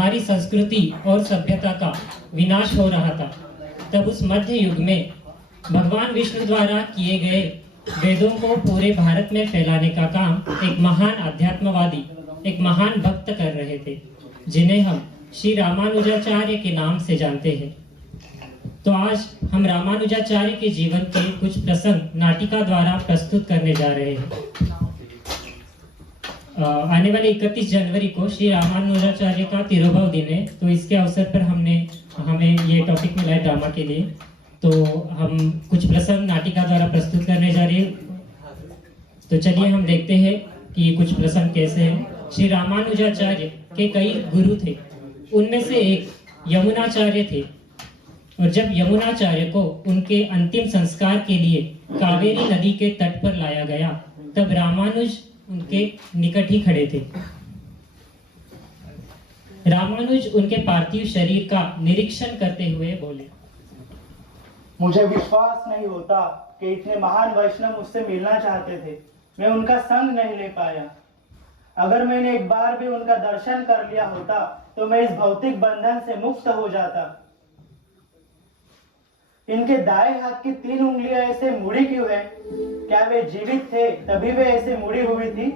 हमारी संस्कृति और सभ्यता का विनाश हो रहा था, तब उस मध्य युग में भगवान विष्णु द्वारा किए गए वेदों को पूरे भारत में फैलाने का काम एक महान अध्यात्मवादी, एक महान भक्त कर रहे थे, जिन्हें हम श्री रामानुजाचार्य के नाम से जानते हैं। तो आज हम रामानुजाचार्य के जीवन के कुछ प्रसंग नाटिका द्वारा प्रस्तुत करने जा रहे हैं। आने वाले 31 जनवरी को श्री रामानुजाचार्य का तिरुभाव दिन है, तो इसके अवसर पर हमें ये टॉपिक मिला है ड्रामा के लिए। तो हम कुछ प्रसंग नाटिका द्वारा प्रस्तुत करने जा रहे हैं। तो चलिए हम देखते हैं कि ये कुछ प्रसंग कैसे हैं। श्री रामानुजाचार्य के कई गुरु थे, उनमें से एक यमुनाचार्य थे, और जब यमुनाचार्य को उनके अंतिम संस्कार के लिए कावेरी नदी के तट पर लाया गया, तब रामानुज उनके निकट ही खड़े थे। रामानुज उनके पार्थिव शरीर का निरीक्षण करते हुए बोले, मुझे विश्वास नहीं होता कि इतने महान वैष्णव मुझसे मिलना चाहते थे, मैं उनका संग नहीं ले पाया। अगर मैंने एक बार भी उनका दर्शन कर लिया होता तो मैं इस भौतिक बंधन से मुक्त हो जाता। इनके दाएं हाथ की 3 उंगलियां ऐसे मुड़ी क्यों है? क्या वे जीवित थे तभी वे ऐसे मुड़ी हुई थी?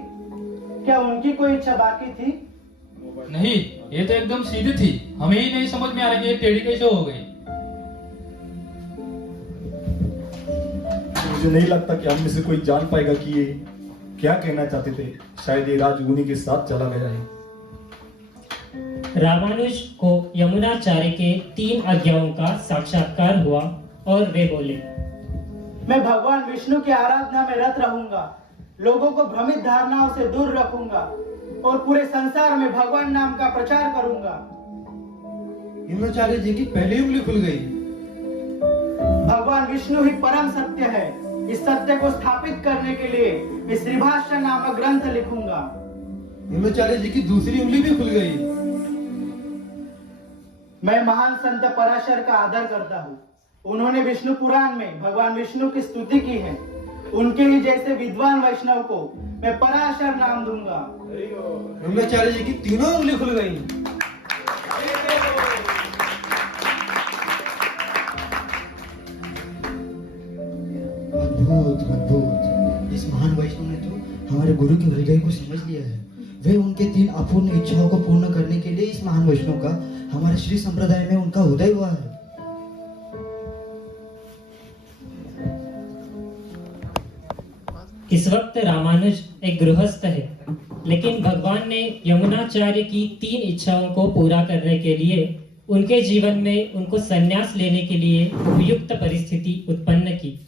क्या उनकी कोई इच्छा बाकी थी? नहीं, ये तो एकदम सीधी थी। हमें ही नहीं समझ में आ रहा कि ये टेढ़ी कैसे हो गई। मुझे नहीं लगता कि हम में से कोई जान पाएगा कि ये क्या कहना चाहते थे। शायद ये राजगुनी के साथ चला गया है। रामानुज को यमुनाचार्य के 3 आज्ञाओं का साक्षात्कार हुआ और वे बोले, मैं भगवान विष्णु की आराधना में रत रहूंगा, लोगों को भ्रमित धारणाओं से दूर रखूंगा और पूरे संसार में भगवान नाम का प्रचार करूंगा। यमुनाचार्य जी की पहली उंगली खुल गई। भगवान विष्णु ही परम सत्य है। इस सत्य को स्थापित करने के लिए मैं श्रीभाष्य नामक ग्रंथ लिखूंगा। यमुनाचार्य जी की दूसरी उंगली भी खुल गई। मैं महान संत पराशर का आदर करता हूँ। उन्होंने विष्णु पुराण में भगवान विष्णु की स्तुति की है। उनके ही जैसे विद्वान वैष्णव को मैं पराशर नाम दूंगा। यमुनाचार्य जी की तीनों उंगली खुल गई। अद्भुत अद्भुत। इस महान वैष्णव ने तो हमारे गुरु के हृदय को समझ लिया है। वे उनके 3 अपूर्ण इच्छाओं को पूर्ण करने के लिए इस महान वैष्णव का हमारे श्री संप्रदाय में उनका उदय हुआ है। इस वक्त रामानुज एक गृहस्थ है, लेकिन भगवान ने यमुनाचार्य की 3 इच्छाओं को पूरा करने के लिए उनके जीवन में उनको संन्यास लेने के लिए उपयुक्त परिस्थिति उत्पन्न की।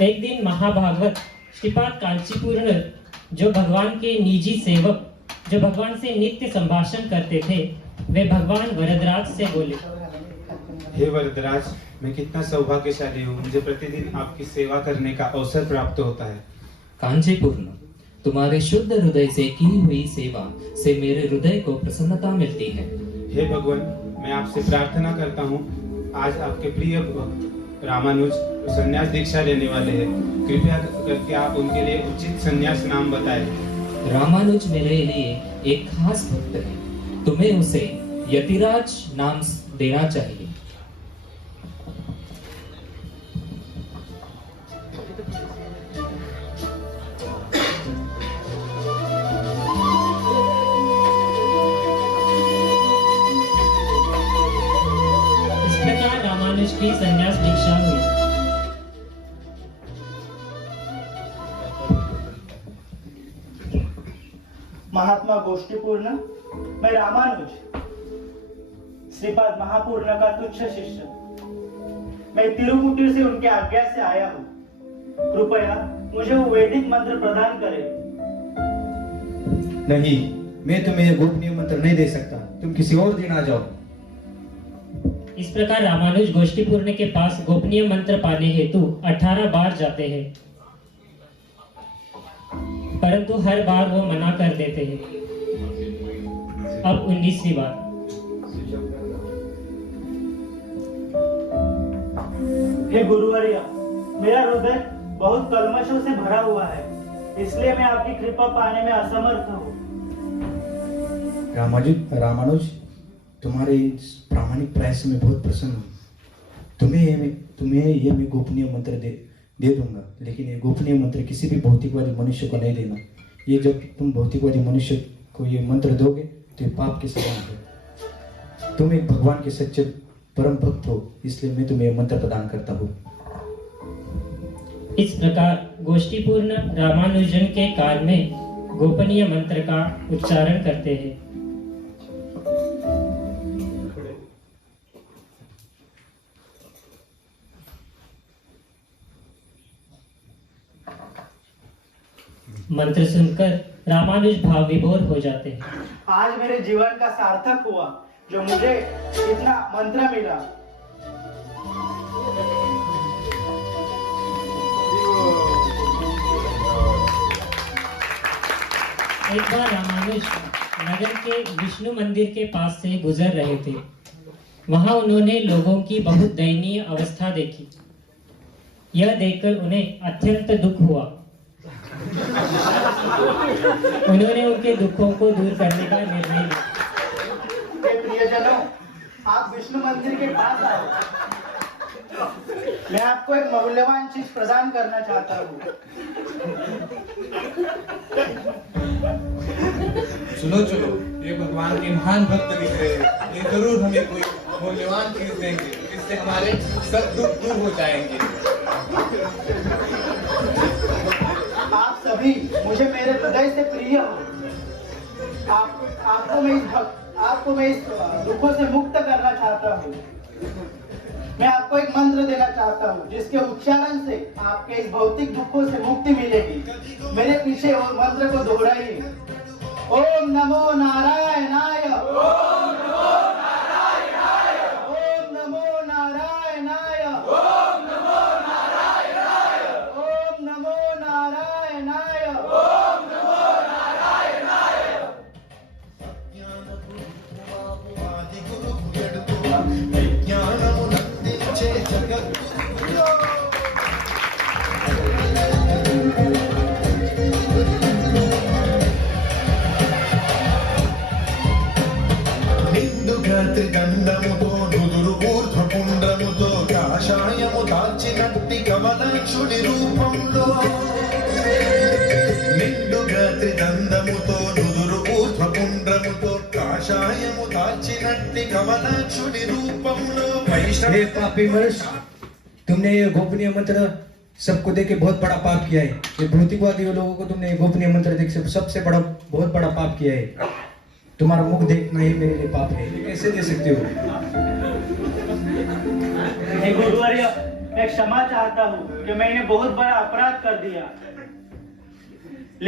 एक दिन महाभागवत श्रीपाद कांचीपुर्ण, जो भगवान के निजी सेवक, जो भगवान से नित्य संभाषण करते थे, वे भगवान वरदराज से बोले, हे वरदराज, मैं कितना सौभाग्यशाली हूँ, मुझे प्रतिदिन आपकी सेवा करने का अवसर प्राप्त होता है। कांचीपुर्ण, तुम्हारे शुद्ध हृदय से की हुई सेवा से मेरे हृदय को प्रसन्नता मिलती है। हे भगवान, मैं आपसे प्रार्थना करता हूँ, आज आपके प्रिय भक्त रामानुज संन्यास दीक्षा लेने वाले हैं। कृपया करके आप उनके लिए उचित संन्यास नाम बताएं। रामानुज मेरे लिए एक खास भक्त है, तुम्हें उसे यतिराज नाम देना चाहिए। रामानुज की संन्यास दीक्षा हुई। महात्मा गोष्ठीपूर्ण, मैं रामानुज, श्रीपाद महापूर्ण का तुच्छ शिष्य, मैं तिरुकुटीर से उनके आज्ञा से आया हूँ। कृपया मुझे वो वैदिक मंत्र प्रदान करें। नहीं, मैं तुम्हें यह गोपनीय मंत्र नहीं दे सकता। तुम किसी और दिन आ जाओ। इस प्रकार रामानुज गोष्ठीपूर्ण के पास गोपनीय मंत्र पाने हेतु 18 बार जाते हैं, परंतु हर बार वो मना कर देते हैं। अब 19वीं बार, हे गुरुवर्य, मेरा हृदय बहुत कल्मशों से भरा हुआ है, इसलिए मैं आपकी कृपा पाने में असमर्थ हूँ। रामानुज, तुम्हारे इस प्रामाणिक प्रयास से मैं बहुत प्रसन्न हूँ। तुम्हें ये मैं गोपनीय मंत्र दे दूंगा, लेकिन ये गोपनीय मंत्र किसी भी भौतिकवादी मनुष्य को नहीं देना। ये जब तुम भौतिकवादी मनुष्य को ये मंत्र दोगे तो ये पाप के समान है। तुम एक भगवान के सच्चे परम भक्त हो, इसलिए मैं तुम्हें ये मंत्र प्रदान करता हूँ। इस प्रकार गोष्ठीपूर्ण रामानुजन के काल में गोपनीय मंत्र का उच्चारण करते हैं। मंत्र सुनकर रामानुज भाव विभोर हो जाते हैं। आज मेरे जीवन का सार्थक हुआ जो मुझे इतना मंत्र मिला। एक बार रामानुज नगर के विष्णु मंदिर के पास से गुजर रहे थे। वहां उन्होंने लोगों की बहुत दयनीय अवस्था देखी। यह देखकर उन्हें अत्यंत दुख हुआ। उन्होंने उनके दुखों को दूर करने का निर्णय लिया। प्रियजनों, आप विष्णु मंदिर के पास आओ। मैं आपको एक मूल्यवान चीज प्रदान करना चाहता हूँ। सुनो, ये भगवान के महान भक्त दिख रहे हैं। ये जरूर हमें कोई मूल्यवान चीज देंगे, इससे हमारे सब दुख दूर हो जाएंगे। आप सभी मुझे मेरे हृदय से प्रिय हो। आपको मैं इस दुखों से मुक्त करना चाहता हूँ। मैं आपको एक मंत्र देना चाहता हूँ जिसके उच्चारण से आपके इस भौतिक दुखों से मुक्ति मिलेगी। मेरे पीछे वो मंत्र को दोहराइए। ओम नमो नारायणाय। ओम नमो नारायणाय। ओम नमो नारायणाय। ओम नमो नारायणाय। ओम नमो नारायणाय। ओम नमो नारायणाय। విజ్ఞానమునందించే జగద్గురు నిండుగా త్రిదండముతో నుదురు ఊర్ధ్వపుండ్రముతో కాషాయము దాల్చినట్టి కమలాక్షుడి రూపంలో నిండుగా త్రిదండముతో నుదురు ఊర్ధ్వపుండ్రముతో కాషాయము దాల్చినట్టి కమలాక్షుడి రూపంలో हे पापी मनुष्य, तुमने ये गोपनीय मंत्र सबको देके बहुत बड़ा पाप किया है। ये भौतिकवादी लोगों को तुमने गोपनीय मंत्र देख सबसे बड़ा बहुत बड़ा पाप किया है। तुम्हारा मुख देखना ही मेरे लिए पाप है। कैसे दे सकते हो? हे गुरुवर्य, मैं क्षमा चाहता हूँ कि मैंने बहुत बड़ा अपराध कर दिया।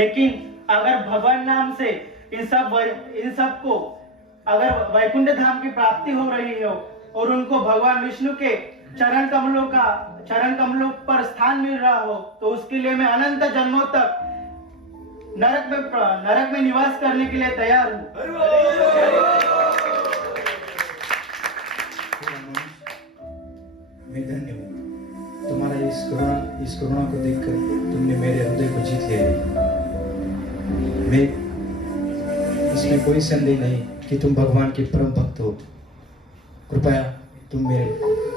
लेकिन अगर भगवान नाम से इन सब को अगर वैकुंठ धाम की प्राप्ति हो रही हो और उनको भगवान विष्णु के चरण कमलों पर स्थान मिल रहा हो, तो उसके लिए मैं अनंत जन्मों तक नरक में निवास करने के लिए तैयार हूँ। मैं धन्य हूँ। तुम्हारा इस करुणा को देखकर तुमने मेरे हृदय को जीत लिया है। मैं इसमें कोई संदेह नहीं कि तुम भगवान के परम भक्त हो। कृपया तुम मेरे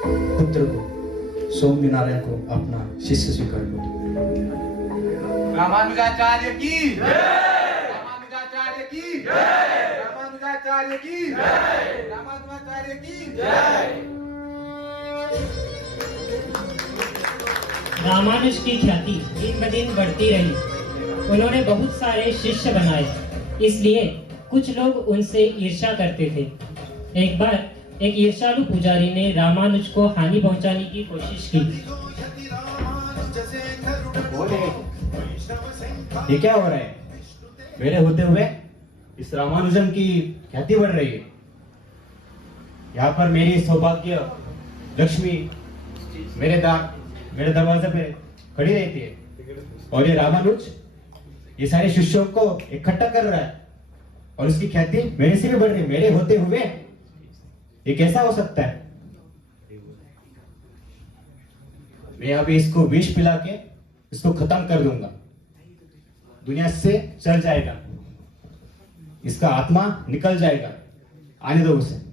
पुत्र को सौम्य नारायण को अपना शिष्य स्वीकार करो। रामानुजाचार्य की जय। रामानुजाचार्य की जय। रामानुजाचार्य की जय। रामानुजाचार्य की जय। रामानुज की ख्याति दिन ब दिन बढ़ती रही। उन्होंने बहुत सारे शिष्य बनाए, इसलिए कुछ लोग उनसे ईर्ष्या करते थे। एक बार एक ईर्ष्यालु पुजारी ने रामानुज को हानि पहुंचाने की कोशिश की। ये क्या हो रहा है? मेरे होते हुए इस रामानुजन की ख्याति बढ़ रही है। यहाँ पर मेरी सौभाग्य लक्ष्मी मेरे दरवाजे पे खड़ी रहती है, और ये रामानुज ये सारे शिष्यों को इकट्ठा कर रहा है और उसकी ख्याति मेरे से भी बढ़ रही है। मेरे होते हुए ये कैसा हो सकता है? मैं अभी इसको विष पिला के इसको खत्म कर दूंगा, दुनिया से चल जाएगा। इसका आत्मा निकल जाएगा। आने दो उसे।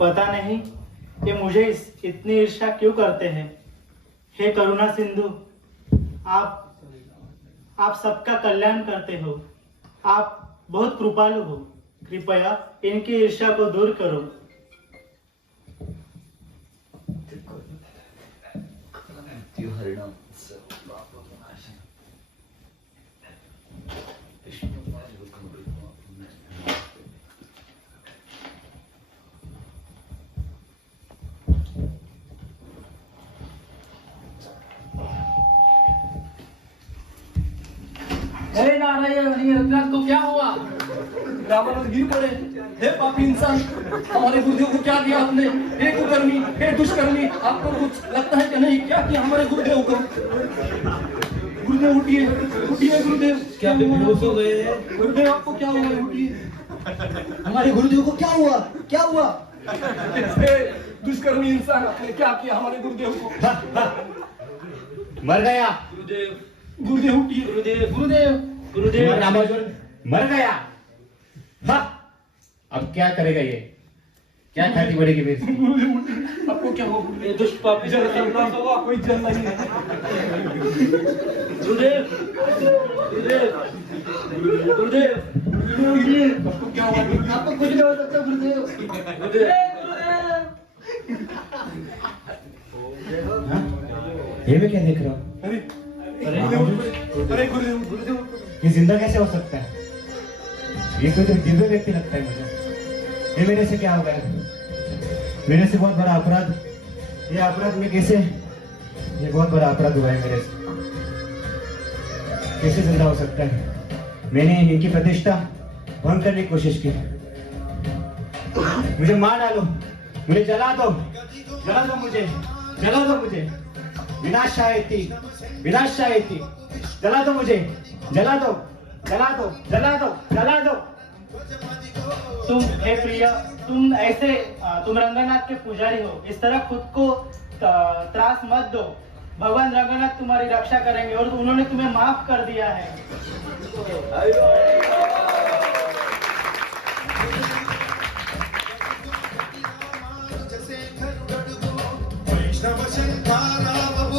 पता नहीं ये मुझे इतनी ईर्ष्या क्यों करते हैं। हे करुणा सिंधु, आप सबका कल्याण करते हो। आप बहुत कृपालु हो। कृपया इनकी ईर्ष्या को दूर करो। अरे नारायण, ये रघुनाथ को क्या हुआ? रामानुज गिर पड़े। हे पापी इंसान, हमारे गुरुदेव को क्या दिया आपने? हे कुकर्मी, हे दुष्कर्मी, आपको कुछ लगता है कि नहीं? क्या किया हमारे गुरुदेव को? गुरुदेव उठिए, उठिए गुरुदेव। क्या बेहोश हो गए हैं? गुरुदेव आपको क्या हुआ? उठिए। हमारे गुरुदेव को क्या हुआ? क्या हुआ? दुष्कर्मी इंसान, आपने क्या किया हमारे गुरुदेव को? मर गया। गुरुदेव, गुरुदेव उठिए। गुरुदेव, गुरुदेव, गुरुदेव। रामानुजन मर गया। अब क्या करेगा ये? क्या ख्याति बढ़ेगी मेरी? आपको क्या हो? ये दुष्ट पापी से संतोष होगा, कोई जल नहीं है। गुरुदेव, गुरुदेव, गुरुदेव, गुरुदेव, आपको क्या हुआ? आपको कुछ नहीं हो सकता गुरुदेव। गुरुदेव, ये मैं क्या देख रहा हूँ? अरे गुरुदेव, गुरुदेव, ये जिंदा कैसे हो सकता है? ये कोई तो दिव्य व्यक्ति लगता है मुझे। ये मेरे से क्या हो गया? मेरे से बहुत बड़ा अपराध। ये अपराध में कैसे? ये बहुत बड़ा अपराध हुआ है मेरे से। कैसे जिंदा हो सकता है? मैंने इनकी प्रतिष्ठा भंग करने की कोशिश की। मुझे मार डालो, मुझे जला दो, जला दो मुझे, जला दो मुझे। विनाशायति, विनाशायति, जला दो मुझे, जला दो, जला दो, जला दो, जला दो। तुम हे प्रिय, तुम रंगनाथ के पुजारी हो। इस तरह खुद को त्रास मत दो। भगवान रंगनाथ तुम्हारी रक्षा करेंगे और उन्होंने तुम्हें माफ कर दिया है। वैष्णव शंकरा बबू